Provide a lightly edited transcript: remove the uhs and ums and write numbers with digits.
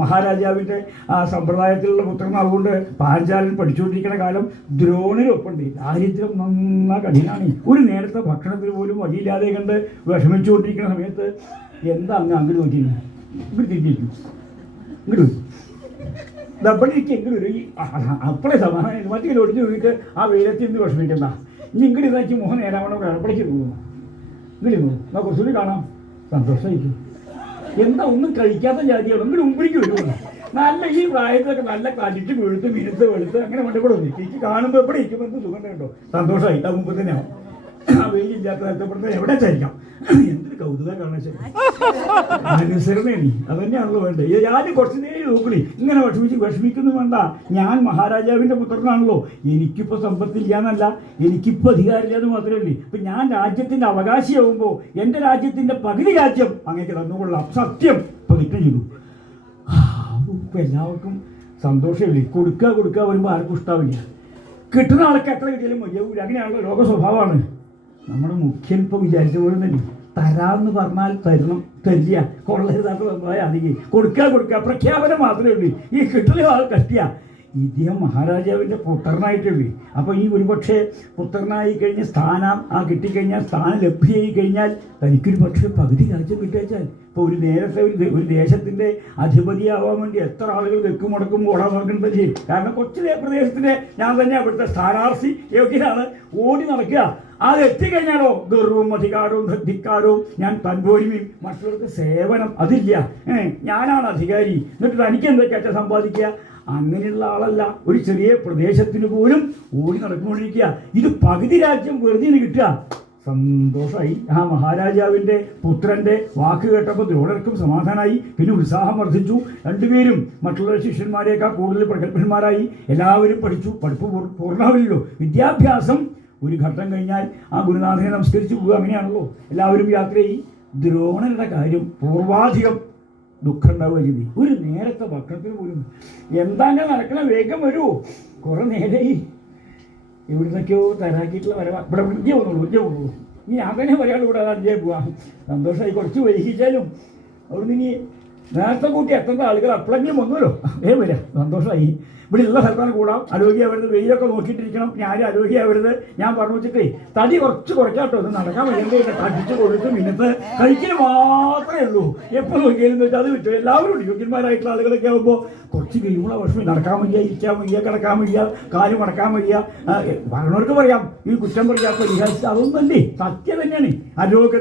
മഹാരാജാവിൻ്റെ ആ സമ്പ്രദായത്തിലുള്ള പുത്രനാവുകൊണ്ട് പാഞ്ചാലൻ പഠിച്ചുകൊണ്ടിരിക്കുന്ന കാലം ദ്രോണിനൊപ്പുണ്ട്. ദാരിദ്ര്യം നന്നാ കഠിനാണ്. ഒരു നേരത്തെ ഭക്ഷണത്തിന് പോലും വഴിയില്ലാതെ കണ്ട് വിഷമിച്ചുകൊണ്ടിരിക്കുന്ന സമയത്ത് എന്താ അങ്ങോട്ട് നോക്കിയിരുന്നു, ഇങ്ങോട്ട് തിരിഞ്ഞിരിക്കും, ഇങ്ങോട്ട് ദപ്പടിക്ക് എങ്കിലും ഒരു അപ്പളെ സമാധാനം മറ്റേ ഒടിഞ്ഞു പോയിട്ട് ആ വെയിലത്തിൽ നിന്ന് വിഷമിക്കണ്ട. ഇനി ഇങ്ങോട്ട് ഇതാക്കി മുഖം നേരാവണം കിടപ്പടിക്ക് പോകുന്നു, ഇങ്ങോട്ട് പോകും എന്നാൽ കുറച്ചുകൂടി കാണാം, സന്തോഷമായിരിക്കും. എന്താ ഒന്നും കഴിക്കാത്ത ജാതിയാണ്, ഇങ്ങോട്ട് മുമ്പിലേക്ക് വരുമോ? നല്ല ഈ പ്രായത്തിലൊക്കെ നല്ല കടിച്ച് വെളുത്ത് അങ്ങനെ കൊണ്ടുകൂടെ എനിക്ക് കാണുമ്പോൾ എവിടെ ഇരിക്കുമ്പോൾ എന്ത് സുഖം കേട്ടോ, സന്തോഷമായി. ആ മുമ്പ് തന്നെ ആവും. ആ വെയിലില്ലാത്ത നേരത്തെ എവിടെ ചരിക്കാം. എന്തൊരു കൗതുക കാണാൻ ശരി അനുസരണേണി അത് തന്നെയാണല്ലോ വേണ്ടത്. ഞാൻ കുറച്ച് നേരം നോക്കണി ഇങ്ങനെ വിഷമിക്കുന്നു വേണ്ട. ഞാൻ മഹാരാജാവിൻ്റെ പുത്രനാണല്ലോ, എനിക്കിപ്പോൾ സമ്പത്തില്ലാന്നല്ല, എനിക്കിപ്പോൾ അധികാരമില്ലാന്ന് മാത്രമേ ഉള്ളൂ. ഇപ്പം ഞാൻ രാജ്യത്തിൻ്റെ അവകാശിയാവുമ്പോൾ എൻ്റെ രാജ്യത്തിൻ്റെ പകുതി രാജ്യം അങ്ങേക്ക് തന്നുകൊള്ളാം, സത്യം പ്രതിജ്ഞ ചെയ്തു. ഇപ്പം എല്ലാവർക്കും സന്തോഷമില്ലേ. കൊടുക്കുക വരുമ്പോൾ ആർക്കും ഇഷ്ടാവില്ല. കിട്ടുന്ന ആൾക്ക് എത്ര കിട്ടിയാലും മതിയാവില്ല. അങ്ങനെയാണല്ലോ ലോക സ്വഭാവമാണ്. നമ്മുടെ മുഖ്യൻ ഇപ്പം വിചാരിച്ച പോലെ തന്നെ തരാമെന്ന് പറഞ്ഞാൽ തരണം, തരില്ല, കൊള്ളരുതാത്ത സമ്പ്രദായം അധികം. കൊടുക്കുക പ്രഖ്യാപനം മാത്രമേ ഉള്ളൂ. ഈ കിട്ടുന്ന ആൾ കഷ്ടിയ ഇദ്ദേഹം മഹാരാജാവിൻ്റെ പുത്രനായിട്ടുള്ളൂ. അപ്പോൾ ഈ ഒരുപക്ഷെ പുത്രനായി കഴിഞ്ഞ സ്ഥാനം ആ കിട്ടിക്കഴിഞ്ഞാൽ സ്ഥാനം ലഭ്യമായി കഴിഞ്ഞാൽ തനിക്കൊരു പക്ഷേ പകുതി രാജ്യം കിട്ടിയാൽ ഇപ്പോൾ ഒരു നേരത്തെ ഒരു ദേശത്തിൻ്റെ അധിപതിയാവാൻ വേണ്ടി എത്ര ആളുകൾ വെക്കും മുടക്കും ഓടാൻ നോക്കുന്നത് ചെയ്യും. കാരണം കൊച്ചു പ്രദേശത്തിൻ്റെ ഞാൻ തന്നെ അവിടുത്തെ സ്ഥാനാർത്ഥി യോഗ്യനാണ്, ഓടി നടക്കുക. അത് എത്തിക്കഴിഞ്ഞാലോ ഗർവവും അധികാരവും ധിക്കാരവും ഞാൻ തൻപോരിമയും മറ്റുള്ളവർക്ക് സേവനം അതില്ല. ഞാനാണ് അധികാരി, എന്നിട്ട് തനിക്ക് എന്തൊക്കെയാ സമ്പാദിക്കുക. അങ്ങനെയുള്ള ആളല്ല. ഒരു ചെറിയ പ്രദേശത്തിന് പോലും ഓടി നടക്കുകൊണ്ടിരിക്കുക. ഇത് പകുതി രാജ്യം വെറുതെ കിട്ടുക. സന്തോഷമായി. ആ മഹാരാജാവിൻ്റെ പുത്രൻ്റെ വാക്ക് കേട്ടപ്പോൾ ദ്രോണർക്കും സമാധാനമായി. പിന്നെ ഉത്സാഹം വർദ്ധിച്ചു. രണ്ടുപേരും മറ്റുള്ള ശിഷ്യന്മാരെക്കാൾ കൂടുതൽ പ്രഗത്ഭന്മാരായി. എല്ലാവരും പഠിച്ചു. പഠിപ്പ് പൂർണ്ണമാവില്ലല്ലോ. വിദ്യാഭ്യാസം ഒരു ഘട്ടം കഴിഞ്ഞാൽ ആ ഗുരുനാഥനെ നമസ്കരിച്ച് പോവുക. അങ്ങനെയാണല്ലോ എല്ലാവരും യാത്രയായി. ദ്രോണരുടെ കാര്യം പൂർവാധികം ദുഃഖം ഉണ്ടാവുക ചെയ്തു. ഒരു നേരത്തെ ഭക്ഷണത്തിന് പോലും എന്താ നടക്കണ, വേഗം വരുമോ, കുറെ നേരമായി എവിടുന്നൊക്കെയോ തരാക്കിയിട്ടുള്ള വരവാ. ഇവിടെ വിദ്യ വന്നുള്ളൂ. ഇനി അങ്ങനെ ഒരാൾ ഇവിടെ അഞ്ചേ പോവാം. സന്തോഷമായി. കുറച്ച് വൈകിച്ചാലും അവിടുന്ന് ഇനി നേരത്തെ കൂട്ടി എത്തേണ്ട ആളുകൾ അപ്പോഴെങ്കിലും വന്നുമല്ലോ, വരാം. സന്തോഷമായി. ഇവിടെ ഉള്ള സ്ഥലത്താണ് കൂടാം. ആരോഗ്യമാവരുത്, വെയിലൊക്കെ നോക്കിയിട്ടിരിക്കണം. ഞാൻ ആരോഗ്യമാവരുത്. ഞാൻ പറഞ്ഞു വെച്ചിട്ടേ തടി കുറച്ച് കുറയ്ക്കാട്ടോ, ഒന്ന് നടക്കാൻ വയ്യണ്ടേ, കടിച്ച് കൊടുത്ത് മിന്നത്ത് കഴിക്കൽ മാത്രമേ ഉള്ളൂ. എപ്പോൾ നോക്കിയാലും വെച്ചാൽ അത് വിട്ടു. എല്ലാവരും ഉണ്ട്. യോഗ്യന്മാരായിട്ടുള്ള ആളുകളൊക്കെ ആകുമ്പോൾ കുറച്ച് കഴിയുമ്പോൾ വിഷമം. നടക്കാൻ വയ്യ, ഇരിക്കാൻ വയ്യ, കിടക്കാൻ വയ്യ, കാല് മടക്കാൻ വയ്യ. പറഞ്ഞവർക്ക് പറയാം, ഈ കുറ്റം പറയാം, പരിഹാരിച്ച് അതൊന്നും അല്ലേ, സത്യം തന്നെയാണ്. ആരോഗ്യ